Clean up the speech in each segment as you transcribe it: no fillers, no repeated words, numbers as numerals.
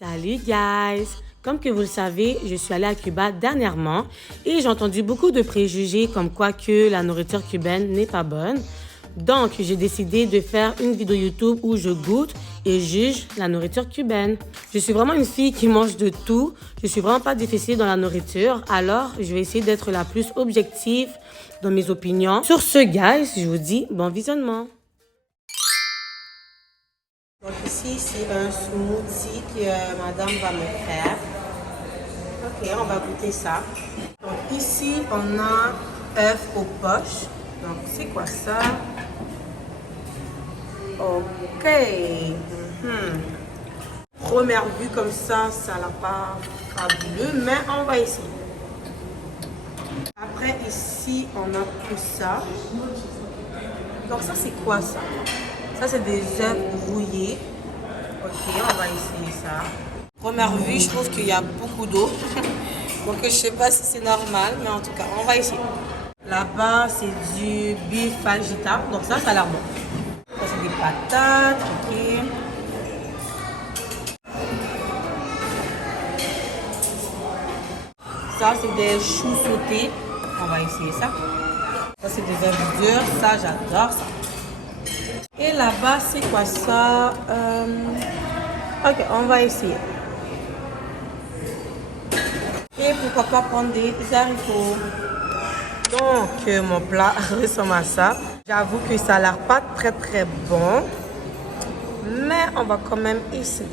Salut guys! Comme que vous le savez, je suis allée à Cuba dernièrement et j'ai entendu beaucoup de préjugés comme quoi que la nourriture cubaine n'est pas bonne. Donc, j'ai décidé de faire une vidéo YouTube où je goûte et juge la nourriture cubaine. Je suis vraiment une fille qui mange de tout. Je suis vraiment pas difficile dans la nourriture. Alors, je vais essayer d'être la plus objective dans mes opinions. Sur ce, guys, je vous dis bon visionnement. Donc ici, c'est un smoothie que madame va me faire. Ok, on va goûter ça. Donc ici, on a œuf aux poches. Donc c'est quoi ça? Ok. Première vue comme ça n'a pas fabuleux, mais on va essayer. Après ici, on a tout ça. Donc ça, c'est quoi ça? Ça, c'est des œufs brouillés. Ok, on va essayer ça. Première vue, je trouve qu'il y a beaucoup d'eau. Donc, je sais pas si c'est normal, mais en tout cas, on va essayer. Là-bas, c'est du beef fajita. Donc, ça a l'air bon. Ça, c'est des patates. Ok. Ça, c'est des choux sautés. On va essayer ça. Ça, c'est des œufs durs. Ça, j'adore ça. Et là-bas, c'est quoi ça? Ok, on va essayer. Et pourquoi pas prendre des haricots. Donc, mon plat ressemble à ça. J'avoue que ça a l'air pas très bon. Mais on va quand même essayer.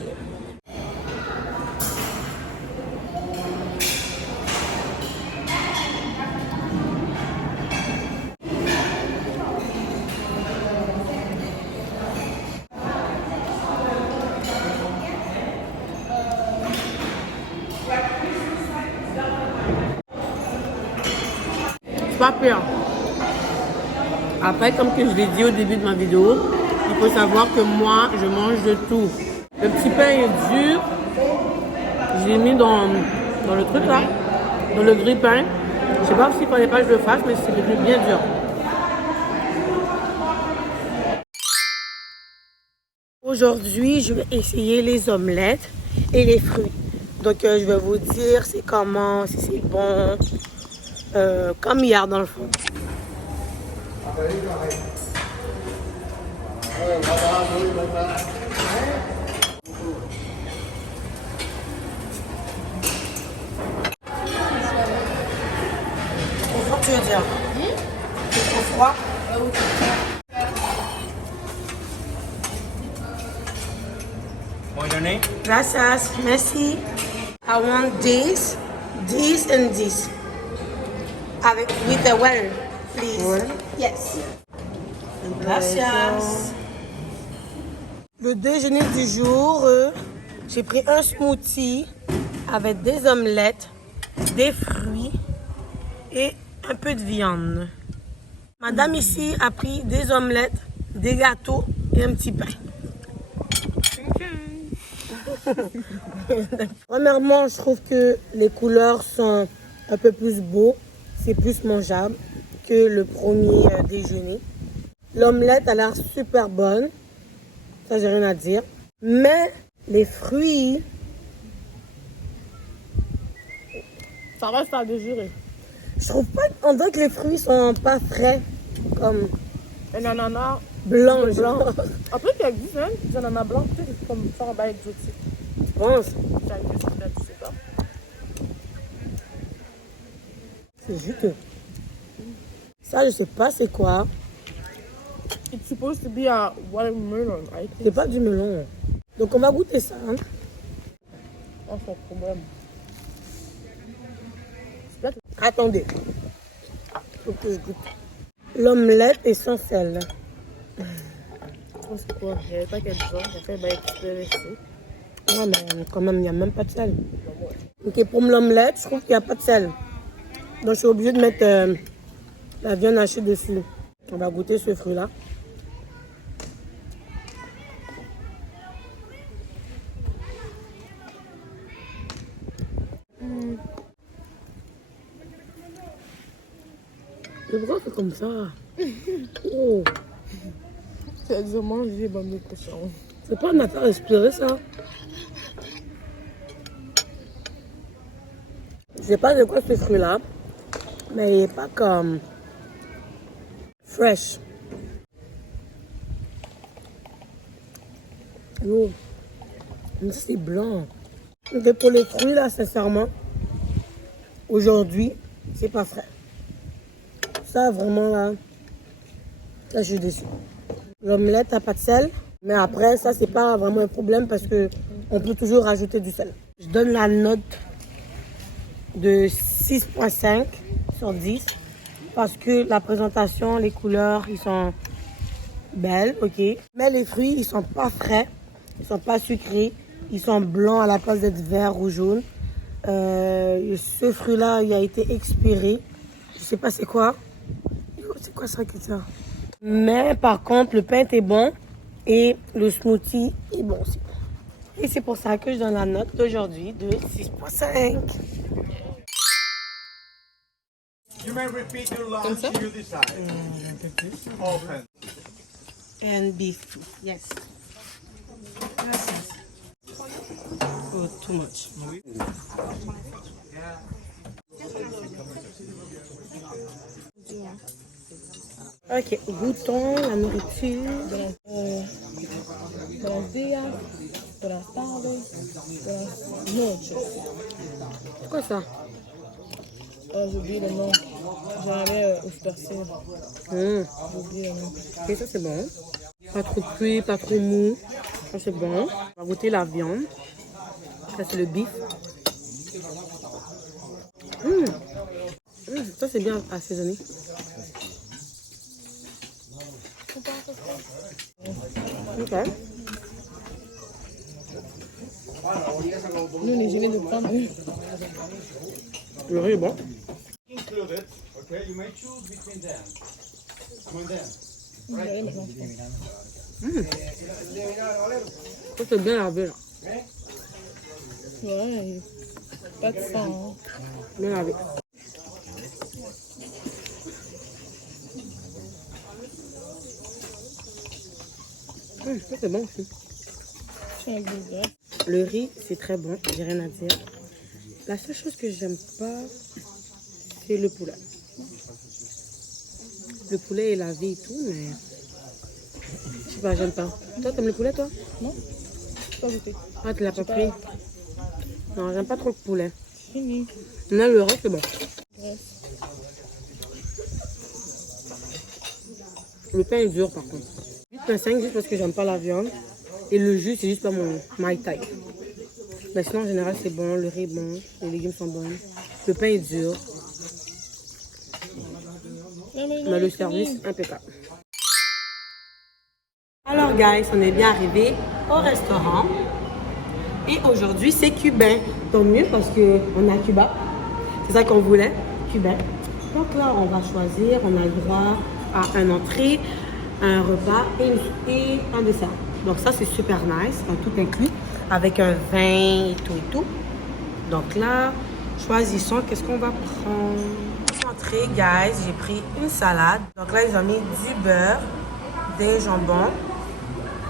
Pas pire. Après, comme que je l'ai dit au début de ma vidéo, il faut savoir que moi, je mange de tout. Le petit pain est dur. Je l'ai mis dans le truc là, dans le grille-pain. Je sais pas s'il fallait pas que je le fasse, mais c'est devenu bien dur. Aujourd'hui, je vais essayer les omelettes et les fruits. Donc, je vais vous dire c'est comment, si c'est bon. Comme hier dans le fond. Trop froid, tu veux dire? C'est trop froid? Gracias, merci. I want this and this. With the water, please. Ouais. Yes. Gracias. Le déjeuner du jour, j'ai pris un smoothie avec des omelettes, des fruits et un peu de viande. Madame ici a pris des omelettes, des gâteaux et un petit pain. Premièrement, je trouve que les couleurs sont un peu plus beaux. C'est plus mangeable que le premier déjeuner. L'omelette a l'air super bonne. Ça, j'ai rien à dire. Mais les fruits, ça reste à désirer. Je trouve pas, on dirait que les fruits sont pas frais. Comme un ananas blanc. Après, il existe des ananas blancs, c'est comme ça en bas exotique. Tu penses? Ça existe, peut-être, je sais pas. C'est juteux. Ça, je sais pas c'est quoi. It's supposed to be a watermelon, I think. C'est pas du melon. Donc, on va goûter ça. Hein? Oh, c'est un problème. Attendez. Faut que je goûte. L'omelette est sans sel. Oh, c'est quoi? Je savais pas quel genre. J'ai fait expérimenter. Non, mais quand même, il n'y a même pas de sel. Ok, pour l'omelette, je trouve qu'il n'y a pas de sel. Donc, je suis obligée de mettre la viande hachée dessus. On va goûter ce fruit-là. Le bras fait comme ça. Oh. C'est de manger, bonne nutrition. C'est pas une affaire à respirer, ça. sais pas de quoi ce fruit-là, mais il n'est pas comme fresh. Oh, mais c'est blanc. Et pour les fruits, là, sincèrement, aujourd'hui, c'est pas frais. Ça, vraiment, là, je suis déçue. L'omelette n'a pas de sel, mais après, ça, c'est pas vraiment un problème parce que on peut toujours rajouter du sel. Je donne la note de 6,5 sur 10 parce que la présentation, les couleurs, ils sont belles, ok. Mais les fruits, ils sont pas frais, ils sont pas sucrés, ils sont blancs à la place d'être verts ou jaunes. Ce fruit-là, il a été expiré. Je sais pas c'est quoi. C'est quoi ça qui est ça? Mais par contre, le pain était bon et le smoothie est bon aussi. Et c'est pour ça que je donne la note d'aujourd'hui de 6,5. You may repeat your lunch, Comme ça? you decide. Un peu plus. Open. And beef. Yes. Oh, too much. Ok, goûtons la nourriture. Buenos días, buenas tardes, buenas noches. C'est quoi ça? Oh, j'ai oublié le nom. J'en avais au Super C. J'ai oublié le nom. Ok, ça c'est bon. Pas trop cuit, pas trop mou. Ça c'est bon. On va goûter la viande. Ça c'est le beef. Ça c'est bien assaisonné. Ok. Nous, on est gênés de prendre. Le riz est bon. Included. Okay, you may choose between them. Among them. J'allais maintenant. Ça c'est bien lavé là. Ouais, pas de sang. Bien lavé. Ça c'est bon aussi. C'est un goût grave. Le riz, c'est très bon, j'ai rien à dire. La seule chose que j'aime pas, c'est le poulet. Le poulet est lavé et tout, mais je sais pas, j'aime pas. Toi, t'aimes le poulet, toi? Non? Pas goûté. Ah, tu l'as pas pris? Non, j'aime pas trop le poulet. Fini. Là, le reste, c'est bon. Bref. Le pain est dur, par contre. 8,5 juste parce que j'aime pas la viande. Et le jus, c'est juste pas mon my type. Mais sinon, en général, c'est bon. Le riz est bon. Les légumes sont bons. Le pain est dur. Mais le service, impeccable. Alors, guys, on est bien arrivé au restaurant. Et aujourd'hui, c'est cubain. Tant mieux parce qu'on est à Cuba. C'est ça qu'on voulait, cubain. Donc là, on va choisir. On a le droit à un entrée, un repas et un dessert. Donc ça, c'est super nice, tout inclus, avec un vin et tout. Donc là, choisissons qu'est-ce qu'on va prendre. Entrée, guys, j'ai pris une salade. Donc là, ils ont mis du beurre, des jambons,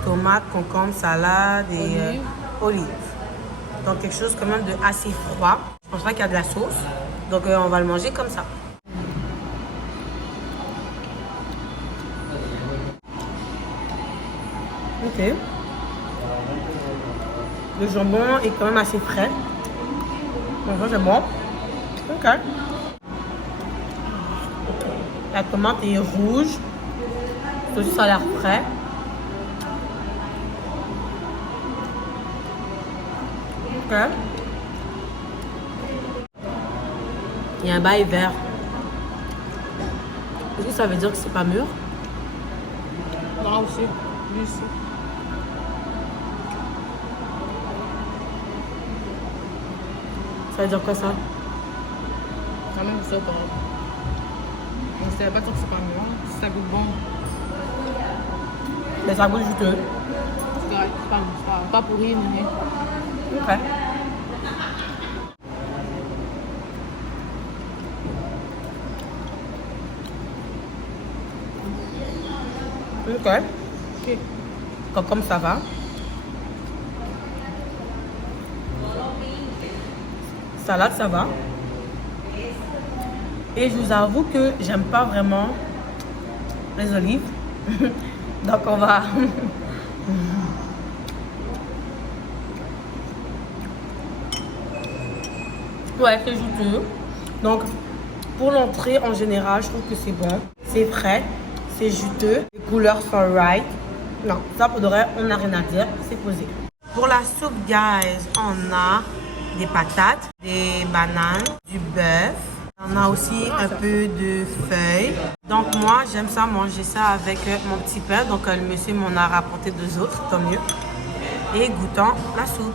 tomates, concombres, salade et olives. Donc quelque chose quand même de assez froid. Je pense pas qu'il y a de la sauce. Donc on va le manger comme ça. Ok. Le jambon est quand même assez frais. Donc ça c'est bon. Ok. La tomate est rouge. Ça aussi ça a l'air frais. Ok. Il y a un bail vert. Est-ce que ça veut dire que c'est pas mûr? Non, aussi. Lui aussi. Ça veut dire quoi ça? Quand même, ça, pas. On ne savait pas dire que c'est pas mieux. Si ça goûte bon, Mais ça goûte juteux. c'est correct. Pas pourri, ni rien. Ok. Ok. Ok. Comme ça va. Salade, ça va. Et je vous avoue que j'aime pas vraiment les olives. Donc on va... Ouais, c'est juteux. Donc pour l'entrée en général, je trouve que c'est bon. C'est frais, c'est juteux. Les couleurs sont right. Non, ça pour de vrai, on n'a rien à dire. C'est posé. Pour la soupe, guys, on a des patates, des bananes, du bœuf. On a aussi un peu de feuilles. Donc moi, j'aime ça manger ça avec mon petit pain. Donc le monsieur m'en a rapporté 2 autres, tant mieux. Et goûtons la soupe.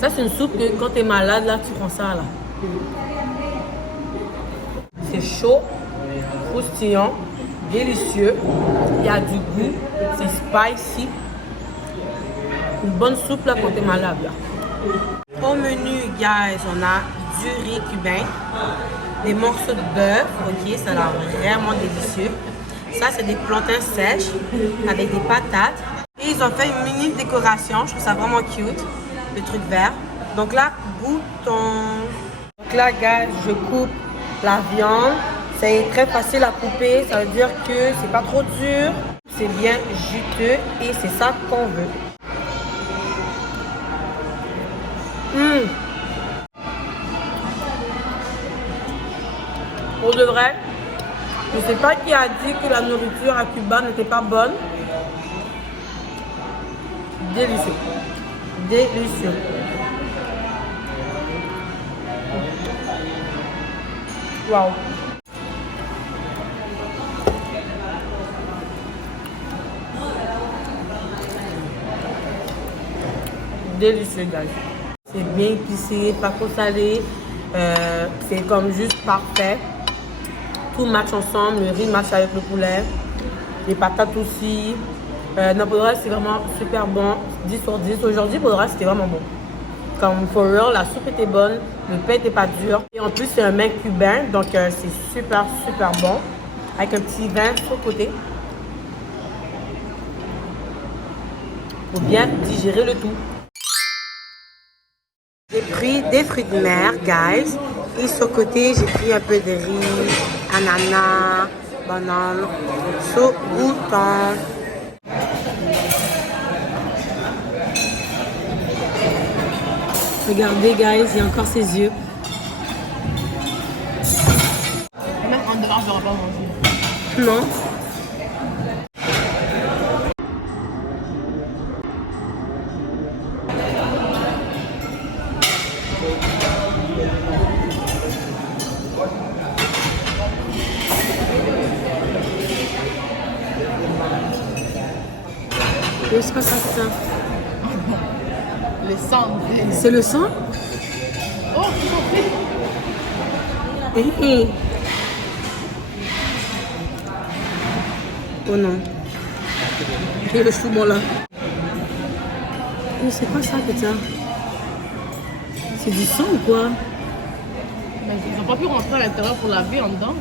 Ça, c'est une soupe que quand tu es malade, là, tu prends ça, là. C'est chaud, croustillant, délicieux. Il y a du goût, c'est spicy. Une bonne soupe, là, quand tu es malade, là. Au menu, guys, on a du riz cubain, des morceaux de bœuf, ok, ça a l'air vraiment délicieux. Ça, c'est des plantains sèches avec des patates. Et ils ont fait une mini décoration, je trouve ça vraiment cute, le truc vert. Donc là, goûtons. Donc là, guys, je coupe la viande. C'est très facile à couper, ça veut dire que c'est pas trop dur, c'est bien juteux et c'est ça qu'on veut. Pour de vrai, je sais pas qui a dit que la nourriture à Cuba n'était pas bonne. Délicieux. Délicieux. Wow. Délicieux, guys. C'est bien épicé, pas trop salé. C'est comme juste parfait. Tout match ensemble. Le riz match avec le poulet. Les patates aussi. Non, pour le reste, c'est vraiment super bon. 10 sur 10. Aujourd'hui, pour le reste, c'était vraiment bon. Comme for real, la soupe était bonne. Le pain n'était pas dur. Et en plus, c'est un mets cubain. Donc, c'est super, super bon. Avec un petit vin sur le côté. Pour bien digérer le tout. J'ai pris des fruits de mer, guys. Et sur le côté, j'ai pris un peu de riz, ananas, banane, saut-bouton. Regardez, guys, il y a encore ses yeux. Même en dehors, je n'aurais pas mangé. Non. C'est quoi ça, c'est ça? Le sang. C'est le sang? Oh, Hé. Oh non. Et le chou bon là. Mais c'est quoi ça que ça? C'est du sang ou quoi? mais ils n'ont pas pu rentrer à l'intérieur pour laver en dedans.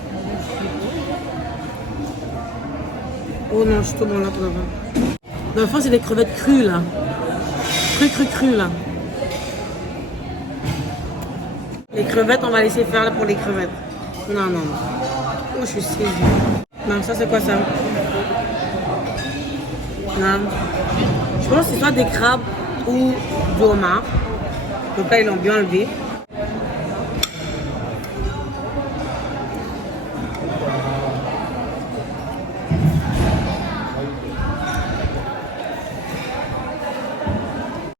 Oh non, je suis tout bon là pour l'avoir. Dans le fond, c'est des crevettes crues là. Crues là. Les crevettes, on va laisser faire là pour les crevettes. Non. Oh, je suis saisie. Non, ça c'est quoi ça? Non. Je pense que c'est soit des crabes ou du homard. Donc là, ils l'ont bien enlevé.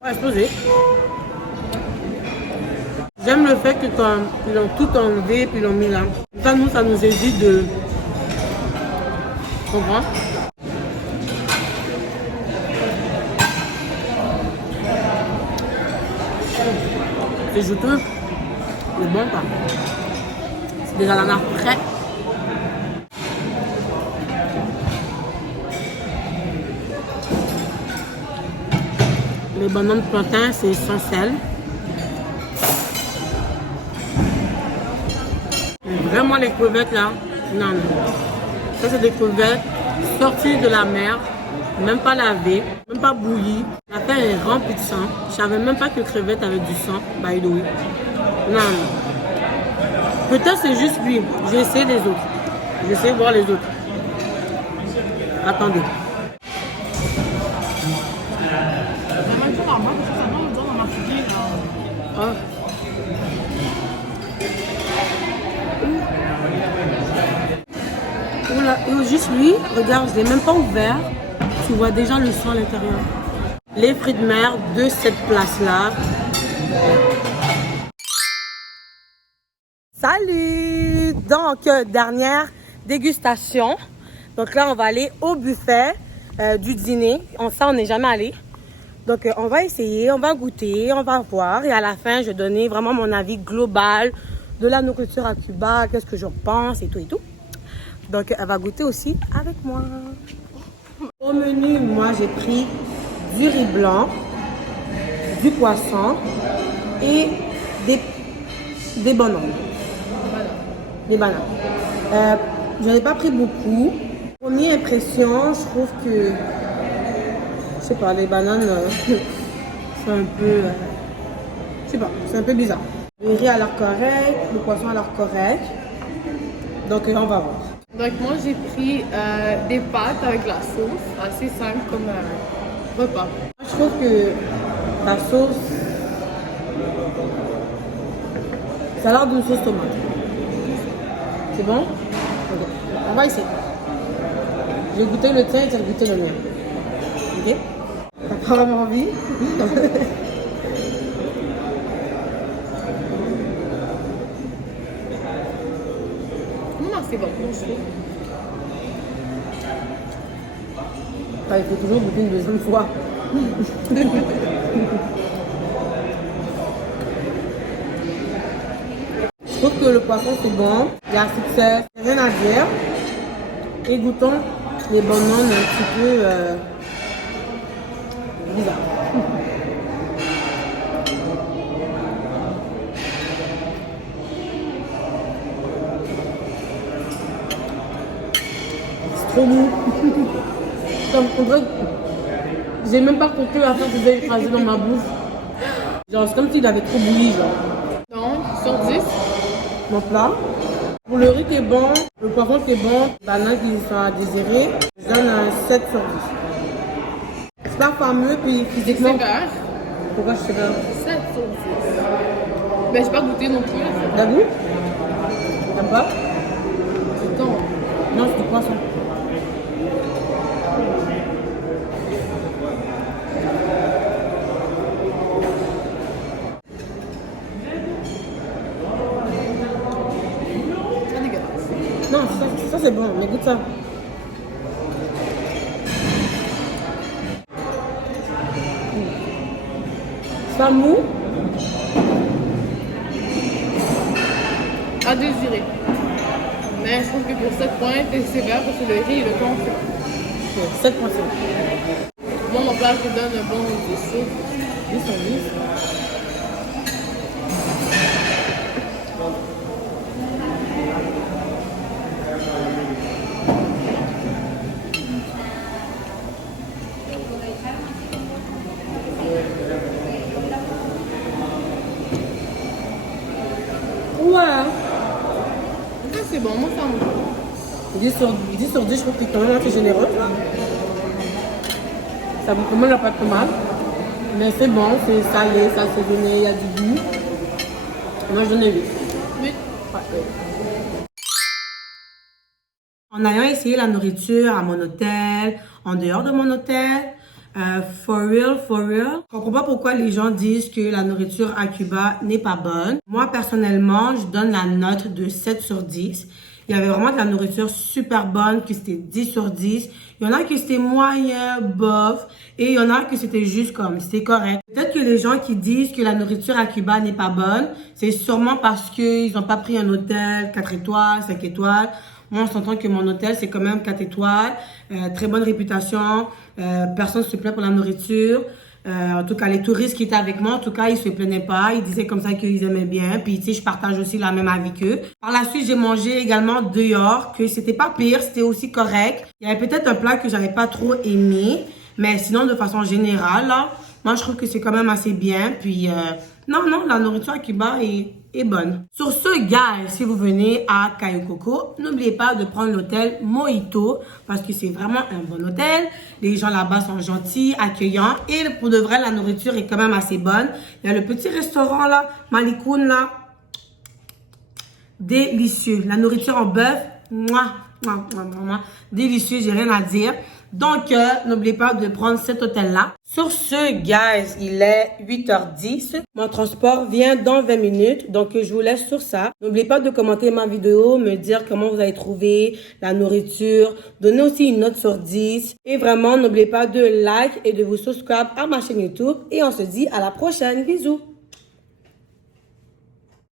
Ouais, explosé. J'aime le fait que quand ils ont tout enlevé puis ils l'ont mis là. Ça, ça nous évite de... Tu comprends? C'est juteux. C'est bon, quoi. C'est des ananas frais. Les bananes plantains, c'est sans sel. moi, les crevettes là, non, non. Ça, c'est des crevettes sorties de la mer, même pas lavées, même pas bouillies. La terre est remplie de sang. Je savais même pas que les crevettes avaient du sang, by the way. Non, non. Peut-être c'est juste lui. J'ai essayé les autres. J'ai essayé de voir les autres. Attendez. Oh. Voilà, et juste lui, regarde, je l'ai même pas ouvert. Tu vois déjà le sang à l'intérieur. Les fruits de mer de cette place-là. Salut! Donc, dernière dégustation. Donc là, on va aller au buffet du dîner. Ça, on n'est jamais allé. Donc, on va essayer, on va goûter, on va voir. Et à la fin, je vais donner vraiment mon avis global de la nourriture à Cuba, qu'est-ce que j'en pense et tout et tout. Donc, elle va goûter aussi avec moi. Au menu, moi, j'ai pris du riz blanc, du poisson et des bananes. Des bananes. Je n'en ai pas pris beaucoup. Première impression, je trouve que, je sais pas, les bananes, c'est un peu, je sais pas, c'est un peu bizarre. Le riz a l'air correct, le poisson a l'air correct. Donc, on va voir. Donc moi j'ai pris des pâtes avec la sauce, assez simple comme repas. Je trouve que la sauce, ça a l'air d'une sauce tomate. C'est bon? Ok. On va essayer. J'ai goûté le tien et tu as goûté le mien. Ok? T'as pas vraiment envie? C'est bon, je trouve. Il faut toujours goûter une deuxième fois. Je trouve que le poisson c'est bon, il y a succès, rien à dire. Et goûtons les bananes un petit peu bizarres. C'est trop mou. Comme, on dirait que j'ai même pas compris à faire que j'ai écrasé dans ma bouche. Genre, c'est comme s'il avait trop bouilli, genre. Donc, sur 10, Mon plat. Pour le riz qui est bon, le poisson qui est bon, les bananes qui sont à désirer, je donne un 7 sur 10. C'est pas fameux, puis c'est physiquement. sévère. Pourquoi je sais pas? 7 sur 10. Ben, j'ai pas goûté non plus. T'as goût? T'aimes pas? C'est ton. Non, c'est du poisson. C'est dégueulasse. Non, ça c'est bon, mais goûte ça. Ça mou. À désirer. Mais je trouve que pour 7 points, c'est sévère parce que le riz est le ton. 7.5. Moi, mon plat, je te donne un bon 10 sur 10 sur 10. Ouais. Ah, c'est bon, moi, ça me va. 10 sur 10, je trouve que c'est quand même assez généreux. Ça vaut quand même la pâte tomate. Mais c'est bon, c'est salé, ça assaisonné, il y a du goût. Moi, je donne 8. Oui. En ayant essayé la nourriture à mon hôtel, en dehors de mon hôtel, for real, je comprends pas pourquoi les gens disent que la nourriture à Cuba n'est pas bonne. Moi, personnellement, je donne la note de 7 sur 10. Il y avait vraiment de la nourriture super bonne, que c'était 10 sur 10. Il y en a que c'était moyen, bof. Et il y en a que c'était juste comme, c'était correct. Peut-être que les gens qui disent que la nourriture à Cuba n'est pas bonne, c'est sûrement parce qu'ils n'ont pas pris un hôtel 4 étoiles, 5 étoiles. Moi, on s'entend que mon hôtel, c'est quand même 4 étoiles. Très bonne réputation. Personne ne se plaît pour la nourriture. En tout cas, les touristes qui étaient avec moi, en tout cas, ils se plaignaient pas. Ils disaient comme ça qu'ils aimaient bien. Puis, tu sais, je partage aussi la même avec eux. Par la suite, j'ai mangé également dehors, que c'était pas pire, c'était aussi correct. Il y avait peut-être un plat que j'avais pas trop aimé. Mais sinon, de façon générale, là, moi, je trouve que c'est quand même assez bien. Puis, non, la nourriture à Cuba est bonne. Sur ce, guys, si vous venez à Cayo Coco, n'oubliez pas de prendre l'hôtel Mojito parce que c'est vraiment un bon hôtel. Les gens là-bas sont gentils, accueillants et pour de vrai, la nourriture est quand même assez bonne. Il y a le petit restaurant là, Malikoun là, délicieux. La nourriture en bœuf, délicieux, j'ai rien à dire. Donc, n'oubliez pas de prendre cet hôtel-là. Sur ce, guys, il est 8h10. Mon transport vient dans 20 minutes. Donc, je vous laisse sur ça. N'oubliez pas de commenter ma vidéo, me dire comment vous avez trouvé la nourriture. Donnez aussi une note sur 10. Et vraiment, n'oubliez pas de like et de vous subscribe à ma chaîne YouTube. Et on se dit à la prochaine. Bisous!